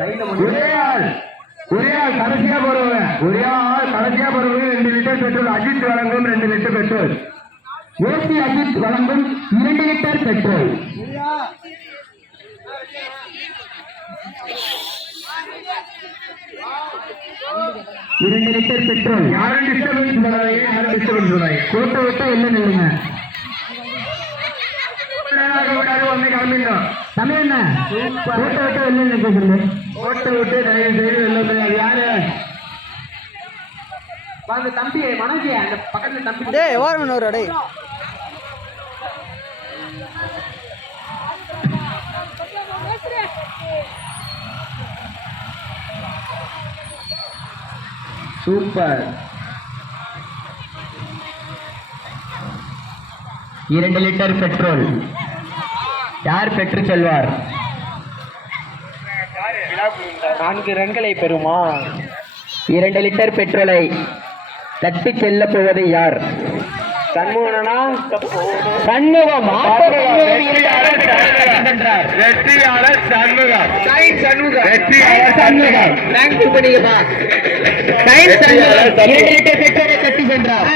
ஒரே ஆள். ஒரே ஆள் கடைசியா போறவங்க. ஒரே ஆள் கடைசியா போறவங்க ரெண்டு லிட்டர் பெட்ரோல். அஜித் வழங்கும் ரெண்டு லிட்டர் பெட்ரோல். ஏசி அஜித் வழங்கும் இரண்டு லிட்டர் பெட்ரோல். இரண்டு லிட்டர் பெட்ரோல். யாரும் டிஸ்டர்பன்ஸ் பண்ணாதீங்க யாரும் டிஸ்டர்பன்ஸ் பண்ணாதீங்க கோட்டை விட்டு என்ன நில்லுங்க ஒன்னு கிளம்பிடணும் தமிழ் என்ன கோட்டை விட்டு வெளில சொல்லு. கோட்டை விட்டு தயவு செய்து வெளில யாரு? அந்த தம்பி மனோஜ் அந்த பக்கத்துல தம்பி. டேய் ஓரம் ஒரு டேய் சூப்பர். இரண்டு லிட்டர் பெட்ரோல். யார் பெற்று செல்வார்? நான்கு ரன்களை பெறுமா? இரண்டு லிட்டர் பெட்ரோலை தட்டி செல்ல போவது யார்? சண்முகனா சண்முகம். வெற்றியாளர் சண்முகம். சண்முகம். வெற்றியாளர் சண்முகம். தேங்க்ஸ் பண்ணிக்கப்பா சண்முகம். இரண்டு லிட்டர் பெட்ரோலை தட்டி சென்றார்.